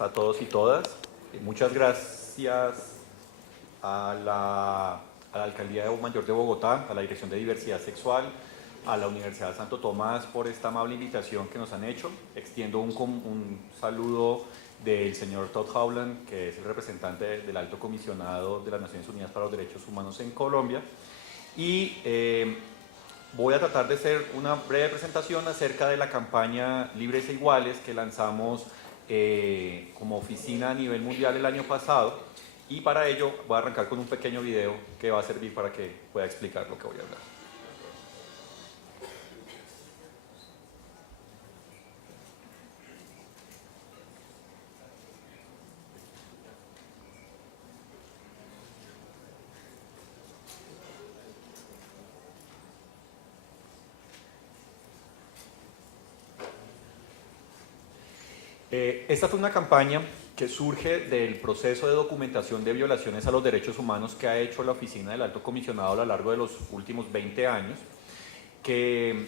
a todos y todas. Muchas gracias a la Alcaldía Mayor de Bogotá, a la Dirección de Diversidad Sexual, a la Universidad Santo Tomás por esta amable invitación que nos han hecho. Extiendo un saludo del señor Todd Howland, que es el representante del Alto Comisionado de las Naciones Unidas para los Derechos Humanos en Colombia. Y voy a tratar de hacer una breve presentación acerca de la campaña Libres e Iguales que lanzamos como oficina a nivel mundial el año pasado, y para ello voy a arrancar con un pequeño video que va a servir para que pueda explicar lo que voy a hablar. Esta fue una campaña que surge del proceso de documentación de violaciones a los derechos humanos que ha hecho la Oficina del Alto Comisionado a lo largo de los últimos 20 años, que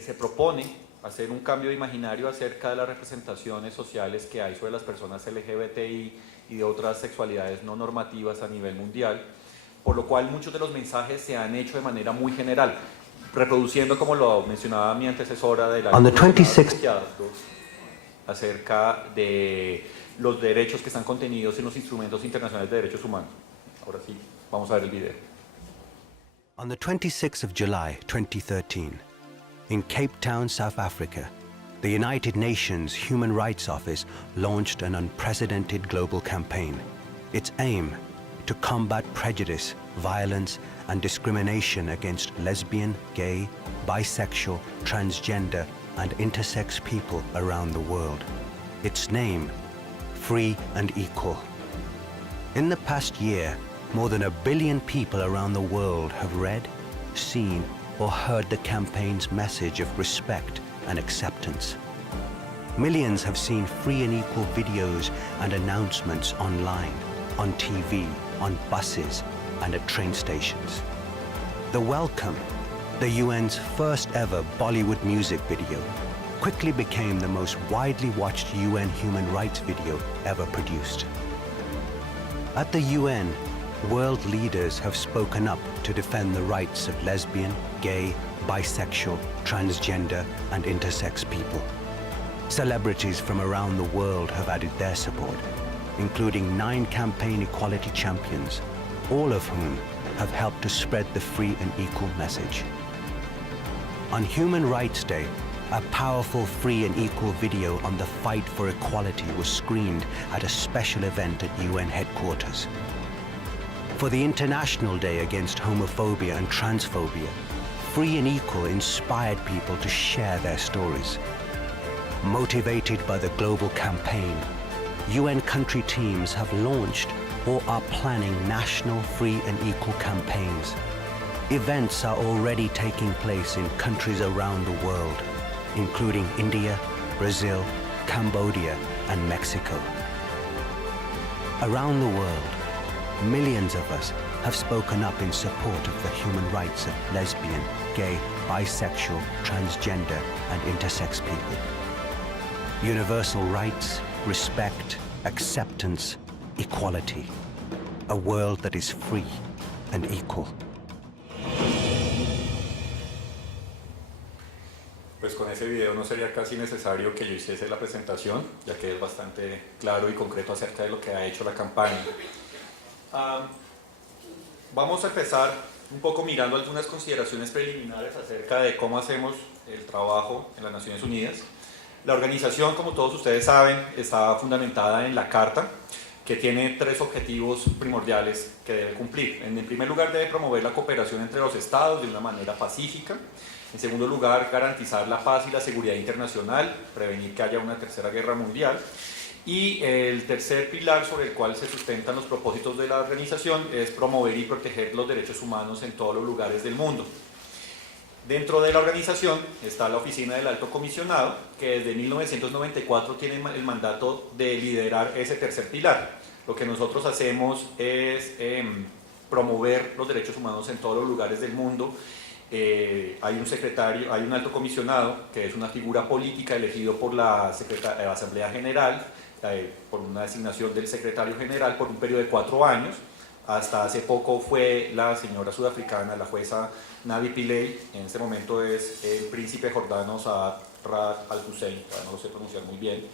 se propone hacer un cambio de imaginario acerca de las representaciones sociales que hay sobre las personas LGBTI y de otras sexualidades no normativas a nivel mundial, por lo cual muchos de los mensajes se han hecho de manera muy general, reproduciendo, como lo mencionaba mi antecesora, de la acerca de los derechos que están contenidos en los instrumentos internacionales de derechos humanos. Ahora sí, vamos a ver el video. On the 26th of July 2013, in Cape Town, South Africa, the United Nations Human Rights Office launched an unprecedented global campaign. Its aim: to combat prejudice, violence, and discrimination against lesbian, gay, bisexual, transgender, and intersex people around the world. Its name: Free and Equal. In the past year, more than 1 billion people around the world have read, seen, or heard the campaign's message of respect and acceptance. Millions have seen free and equal videos and announcements online, on TV, on buses, and at train stations. The Welcome, the UN's first ever Bollywood music video, quickly became the most widely watched UN human rights video ever produced. At the UN, world leaders have spoken up to defend the rights of lesbian, gay, bisexual, transgender, and intersex people. Celebrities from around the world have added their support, including 9 campaign equality champions, all of whom have helped to spread the free and equal message. On Human Rights Day, a powerful free and equal video on the fight for equality was screened at a special event at UN headquarters. For the International Day Against Homophobia and Transphobia, Free and Equal inspired people to share their stories. Motivated by the global campaign, UN country teams have launched or are planning national free and equal campaigns. Events are already taking place in countries around the world, including India, Brazil, Cambodia, and Mexico. Around the world, millions of us have spoken up in support of the human rights of lesbian, gay, bisexual, transgender, and intersex people. Universal rights, respect, acceptance, equality. A world that is free and equal. Pues con ese video no sería casi necesario que yo hiciese la presentación, ya que es bastante claro y concreto acerca de lo que ha hecho la campaña. Vamos a empezar un poco mirando algunas consideraciones preliminares acerca de cómo hacemos el trabajo en las Naciones Unidas. La organización, como todos ustedes saben, está fundamentada en la Carta, que tiene 3 objetivos primordiales que debe cumplir. En primer lugar, debe promover la cooperación entre los estados de una manera pacífica. En segundo lugar, garantizar la paz y la seguridad internacional, prevenir que haya una tercera guerra mundial. Y el tercer pilar sobre el cual se sustentan los propósitos de la organización es promover y proteger los derechos humanos en todos los lugares del mundo. Dentro de la organización está la Oficina del Alto Comisionado, que desde 1994 tiene el mandato de liderar ese tercer pilar. Lo que nosotros hacemos es promover los derechos humanos en todos los lugares del mundo. Hay un secretario, hay un alto comisionado, que es una figura política elegido por la Asamblea General, por una designación del secretario general por un periodo de 4 años. Hasta hace poco fue la señora sudafricana, la jueza Navi Pillay, en este momento es el príncipe jordano Saad Rad al-Hussein, no lo sé pronunciar muy bien.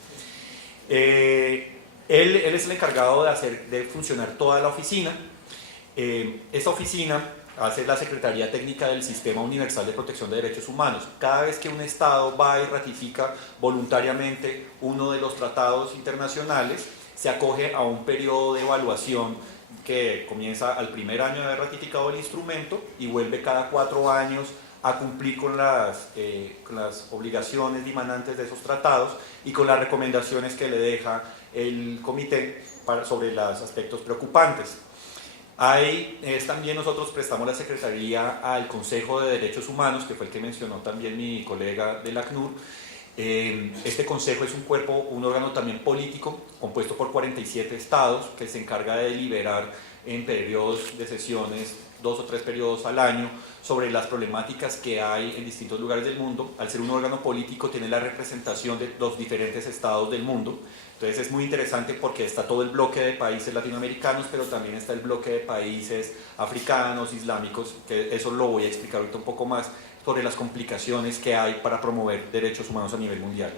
Él es el encargado de funcionar toda la oficina. Esta oficina hace la Secretaría Técnica del Sistema Universal de Protección de Derechos Humanos. Cada vez que un Estado va y ratifica voluntariamente uno de los tratados internacionales, se acoge a un periodo de evaluación que comienza al primer año de haber ratificado el instrumento y vuelve cada 4 años a cumplir con las obligaciones dimanantes de esos tratados y con las recomendaciones que le deja el comité sobre los aspectos preocupantes. También nosotros prestamos la Secretaría al Consejo de Derechos Humanos, que fue el que mencionó también mi colega del ACNUR. Este consejo es un órgano también político, compuesto por 47 estados, que se encarga de deliberar en periodos de sesiones, 2 o 3 periodos al año, sobre las problemáticas que hay en distintos lugares del mundo. Al ser un órgano político tiene la representación de los diferentes estados del mundo. Entonces es muy interesante porque está todo el bloque de países latinoamericanos, pero también está el bloque de países africanos, islámicos, que eso lo voy a explicar ahorita un poco más, sobre las complicaciones que hay para promover derechos humanos a nivel mundial.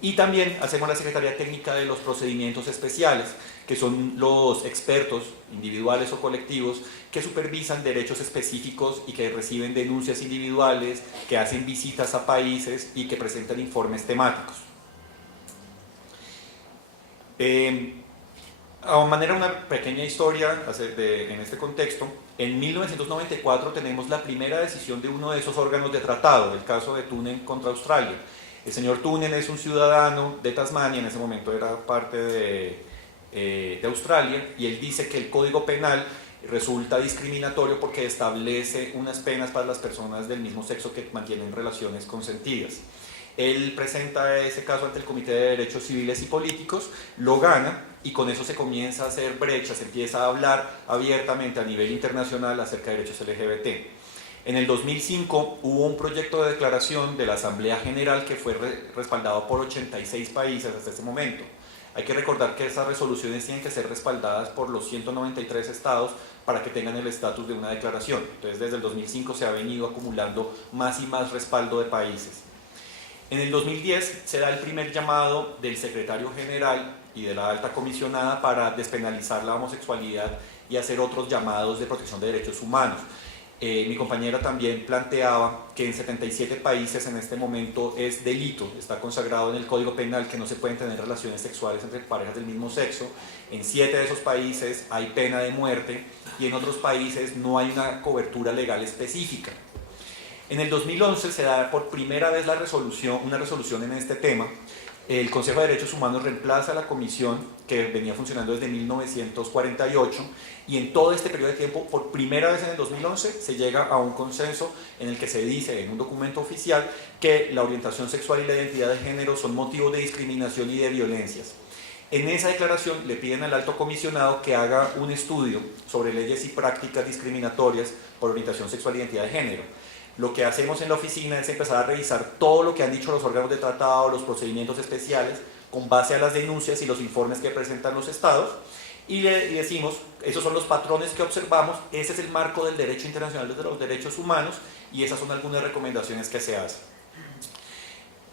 Y también hacemos la Secretaría Técnica de los Procedimientos Especiales, que son los expertos individuales o colectivos que supervisan derechos específicos y que reciben denuncias individuales, que hacen visitas a países y que presentan informes temáticos. A manera de una pequeña historia en este contexto, en 1994 tenemos la primera decisión de uno de esos órganos de tratado, el caso de Tunen contra Australia. El señor Tunen es un ciudadano de Tasmania, en ese momento era parte de Australia, y él dice que el Código Penal resulta discriminatorio porque establece unas penas para las personas del mismo sexo que mantienen relaciones consentidas. Él presenta ese caso ante el Comité de Derechos Civiles y Políticos, lo gana y con eso se comienza a hacer brecha, se empieza a hablar abiertamente a nivel internacional acerca de derechos LGBT. En el 2005 hubo un proyecto de declaración de la Asamblea General que fue respaldado por 86 países hasta este momento. Hay que recordar que esas resoluciones tienen que ser respaldadas por los 193 estados para que tengan el estatus de una declaración. Entonces desde el 2005 se ha venido acumulando más y más respaldo de países. En el 2010 se da el primer llamado del secretario general y de la alta comisionada para despenalizar la homosexualidad y hacer otros llamados de protección de derechos humanos. Mi compañera también planteaba que en 77 países en este momento es delito, está consagrado en el Código Penal que no se pueden tener relaciones sexuales entre parejas del mismo sexo. En 7 de esos países hay pena de muerte y en otros países no hay una cobertura legal específica. En el 2011 se da por primera vez una resolución en este tema. El Consejo de Derechos Humanos reemplaza a la comisión que venía funcionando desde 1948 y en todo este periodo de tiempo, por primera vez en el 2011, se llega a un consenso en el que se dice en un documento oficial que la orientación sexual y la identidad de género son motivos de discriminación y de violencias. En esa declaración le piden al alto comisionado que haga un estudio sobre leyes y prácticas discriminatorias por orientación sexual y identidad de género. Lo que hacemos en la oficina es empezar a revisar todo lo que han dicho los órganos de tratado, los procedimientos especiales, con base a las denuncias y los informes que presentan los estados, y le decimos, esos son los patrones que observamos, ese es el marco del derecho internacional de los derechos humanos, y esas son algunas recomendaciones que se hacen.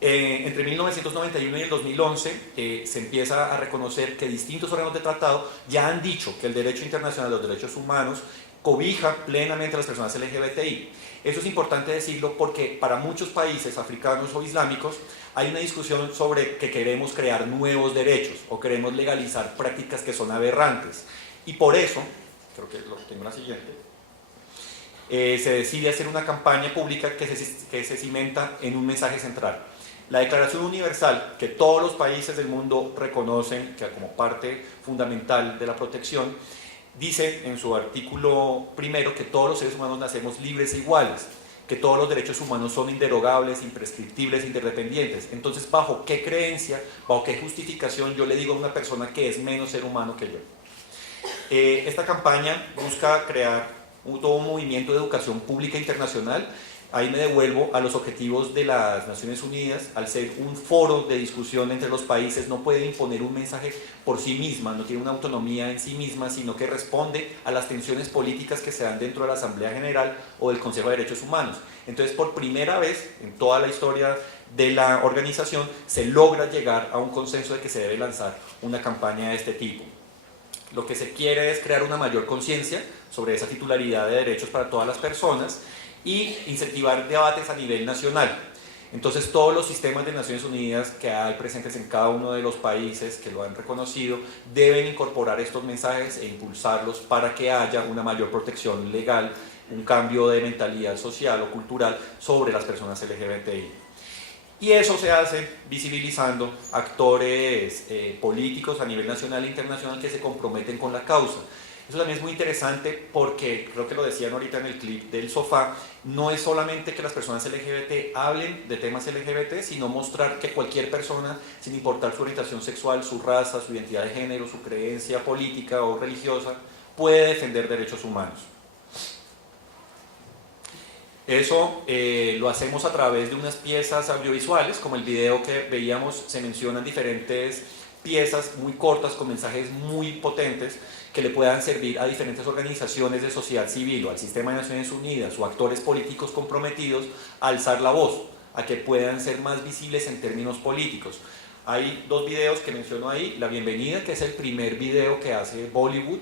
Entre 1991 y el 2011 se empieza a reconocer que distintos órganos de tratado ya han dicho que el derecho internacional de los derechos humanos cobija plenamente a las personas LGBTI. Eso es importante decirlo porque para muchos países africanos o islámicos hay una discusión sobre que queremos crear nuevos derechos o queremos legalizar prácticas que son aberrantes. Y por eso, creo que lo tengo en la siguiente, se decide hacer una campaña pública que se cimenta en un mensaje central. La Declaración Universal, que todos los países del mundo reconocen que como parte fundamental de la protección, dice en su artículo primero que todos los seres humanos nacemos libres e iguales, que todos los derechos humanos son inderogables, imprescriptibles, interdependientes. Entonces, ¿bajo qué creencia, bajo qué justificación yo le digo a una persona que es menos ser humano que yo? Esta campaña busca crear todo un movimiento de educación pública internacional Ahí me devuelvo a los objetivos de las Naciones Unidas. Al ser un foro de discusión entre los países, no puede imponer un mensaje por sí misma, no tiene una autonomía en sí misma, sino que responde a las tensiones políticas que se dan dentro de la Asamblea General o del Consejo de Derechos Humanos. Entonces, por primera vez en toda la historia de la organización, se logra llegar a un consenso de que se debe lanzar una campaña de este tipo. Lo que se quiere es crear una mayor conciencia sobre esa titularidad de derechos para todas las personas y incentivar debates a nivel nacional. Entonces todos los sistemas de Naciones Unidas que hay presentes en cada uno de los países que lo han reconocido deben incorporar estos mensajes e impulsarlos para que haya una mayor protección legal, un cambio de mentalidad social o cultural sobre las personas LGBTI. Y eso se hace visibilizando actores políticos a nivel nacional e internacional que se comprometen con la causa. Eso también es muy interesante porque, creo que lo decían ahorita en el clip del sofá, no es solamente que las personas LGBT hablen de temas LGBT, sino mostrar que cualquier persona, sin importar su orientación sexual, su raza, su identidad de género, su creencia política o religiosa, puede defender derechos humanos. Eso lo hacemos a través de unas piezas audiovisuales, como el video que veíamos, se mencionan diferentes piezas muy cortas con mensajes muy potentes que le puedan servir a diferentes organizaciones de sociedad civil o al sistema de Naciones Unidas o actores políticos comprometidos a alzar la voz, a que puedan ser más visibles en términos políticos. Hay dos videos que menciono ahí. La bienvenida, que es el primer video que hace Bollywood.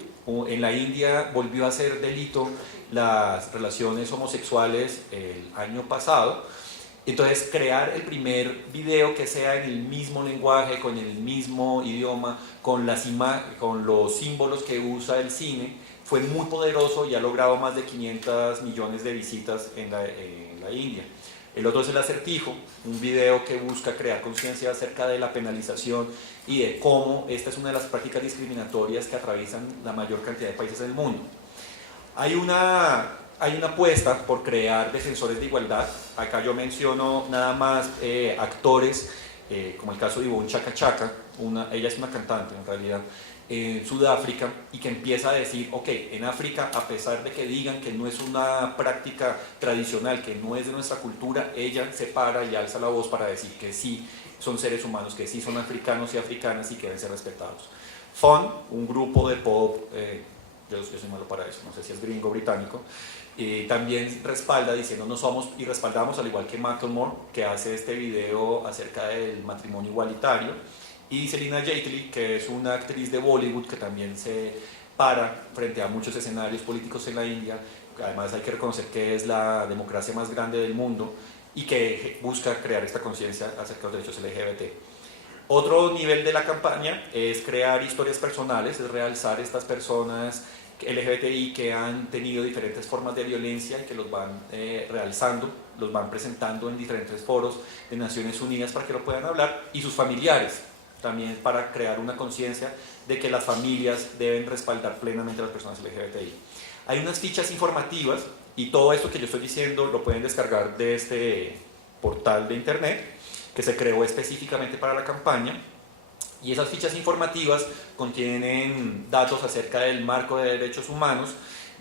En la India volvió a ser delito las relaciones homosexuales el año pasado. Entonces, crear el primer video que sea en el mismo lenguaje, con el mismo idioma, con los símbolos que usa el cine, fue muy poderoso y ha logrado más de 500 millones de visitas en la India. El otro es El Acertijo, un video que busca crear conciencia acerca de la penalización y de cómo esta es una de las prácticas discriminatorias que atraviesan la mayor cantidad de países del mundo. Hay una apuesta por crear defensores de igualdad. Acá yo menciono nada más actores, como el caso de Ivonne Chaka Chaka, ella es una cantante en realidad, en Sudáfrica, y que empieza a decir, ok, en África, a pesar de que digan que no es una práctica tradicional, que no es de nuestra cultura, ella se para y alza la voz para decir que sí son seres humanos, que sí son africanos y africanas y que deben ser respetados. Fun, un grupo de pop, yo soy malo para eso, no sé si es gringo o británico, también respalda diciendo no somos, y respaldamos al igual que Macklemore, que hace este video acerca del matrimonio igualitario, y Selina Jaitley, que es una actriz de Bollywood que también se para frente a muchos escenarios políticos en la India. Además hay que reconocer que es la democracia más grande del mundo y que busca crear esta conciencia acerca de los derechos LGBT. Otro nivel de la campaña es crear historias personales, es realzar estas personas LGBTI que han tenido diferentes formas de violencia y que los van realzando, los van presentando en diferentes foros de Naciones Unidas para que lo puedan hablar, y sus familiares también, para crear una conciencia de que las familias deben respaldar plenamente a las personas LGBTI. Hay unas fichas informativas, y todo esto que yo estoy diciendo lo pueden descargar de este portal de internet que se creó específicamente para la campaña, y esas fichas informativas contienen datos acerca del marco de derechos humanos,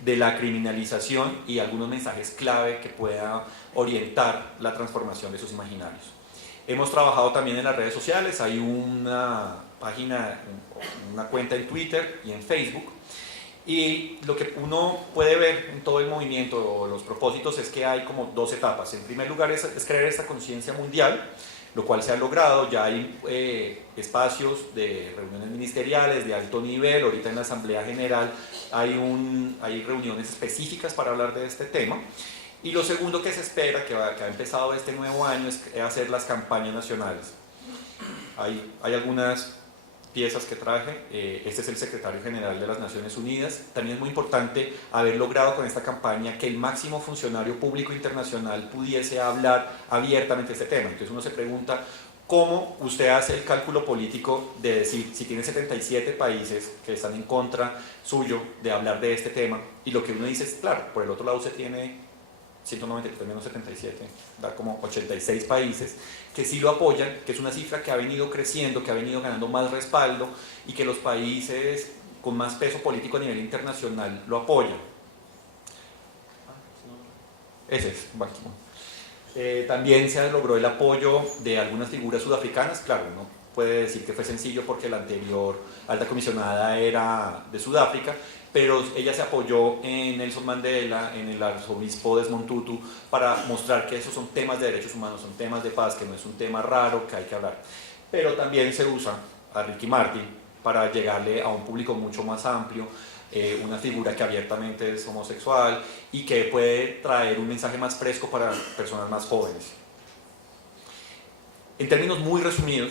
de la criminalización y algunos mensajes clave que puedan orientar la transformación de sus imaginarios. Hemos trabajado también en las redes sociales. Hay una página, una cuenta en Twitter y en Facebook, y lo que uno puede ver en todo el movimiento o los propósitos es que hay como dos etapas. En primer lugar es crear esta conciencia mundial, lo cual se ha logrado. Ya hay espacios de reuniones ministeriales de alto nivel. Ahorita en la Asamblea General hay reuniones específicas para hablar de este tema. Y lo segundo que se espera, que ha empezado este nuevo año, es hacer las campañas nacionales. Hay algunas piezas que traje. Este es el secretario general de las Naciones Unidas. También es muy importante haber logrado con esta campaña que el máximo funcionario público internacional pudiese hablar abiertamente de este tema. Entonces uno se pregunta, ¿cómo usted hace el cálculo político de decir, si tiene 77 países que están en contra suyo de hablar de este tema, y lo que uno dice es, claro, por el otro lado usted tiene 193 menos 77, da como 86 países que sí lo apoyan, que es una cifra que ha venido creciendo, que ha venido ganando más respaldo, y que los países con más peso político a nivel internacional lo apoyan. Ese es máximo. También se logró el apoyo de algunas figuras sudafricanas. Claro, uno puede decir que fue sencillo porque la anterior alta comisionada era de Sudáfrica, pero ella se apoyó en Nelson Mandela, en el arzobispo Desmond Tutu, para mostrar que esos son temas de derechos humanos, son temas de paz, que no es un tema raro que hay que hablar. Pero también se usa a Ricky Martin para llegarle a un público mucho más amplio, una figura que abiertamente es homosexual y que puede traer un mensaje más fresco para personas más jóvenes. En términos muy resumidos,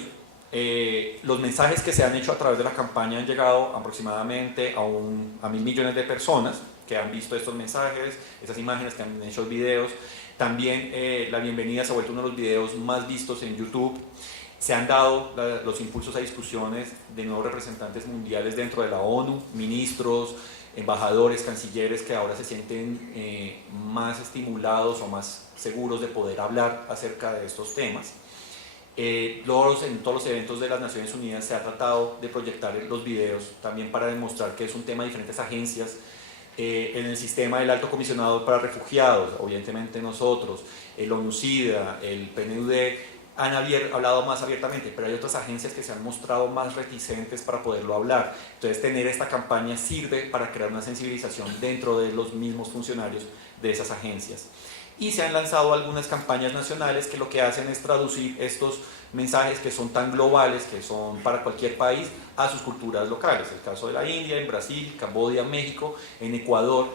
los mensajes que se han hecho a través de la campaña han llegado aproximadamente a 1.000 millones de personas que han visto estos mensajes, esas imágenes, que han hecho videos. También la bienvenida se ha vuelto uno de los videos más vistos en YouTube. Se han dado los impulsos a discusiones de nuevos representantes mundiales dentro de la ONU, ministros, embajadores, cancilleres, que ahora se sienten más estimulados o más seguros de poder hablar acerca de estos temas. En todos los eventos de las Naciones Unidas se ha tratado de proyectar los videos también para demostrar que es un tema de diferentes agencias. En el sistema del Alto Comisionado para Refugiados, obviamente nosotros, el ONU-SIDA, el PNUD, han hablado más abiertamente, pero hay otras agencias que se han mostrado más reticentes para poderlo hablar. Entonces, tener esta campaña sirve para crear una sensibilización dentro de los mismos funcionarios de esas agencias. Y se han lanzado algunas campañas nacionales que lo que hacen es traducir estos mensajes que son tan globales, que son para cualquier país, a sus culturas locales. El caso de la India, en Brasil, Camboya, México, en Ecuador.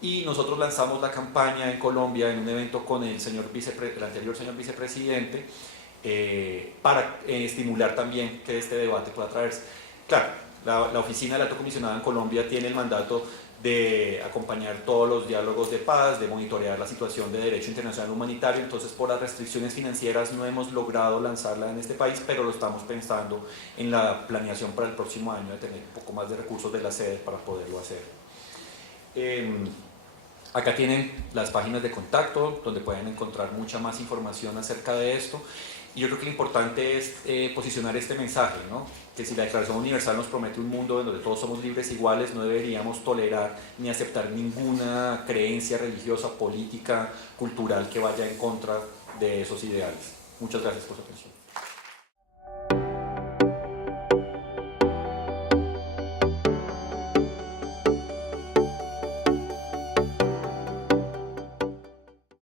Y nosotros lanzamos la campaña en Colombia en un evento con el anterior señor vicepresidente, para estimular también que este debate pueda traerse. Claro, la oficina del Alto Comisionado en Colombia tiene el mandato de acompañar todos los diálogos de paz, de monitorear la situación de derecho internacional humanitario. Entonces, por las restricciones financieras no hemos logrado lanzarla en este país, pero lo estamos pensando en la planeación para el próximo año, de tener un poco más de recursos de la sede para poderlo hacer. Acá tienen las páginas de contacto donde pueden encontrar mucha más información acerca de esto. Y yo creo que lo importante es posicionar este mensaje, ¿no? Que si la Declaración Universal nos promete un mundo en donde todos somos libres iguales, no deberíamos tolerar ni aceptar ninguna creencia religiosa, política, cultural que vaya en contra de esos ideales. Muchas gracias por su atención.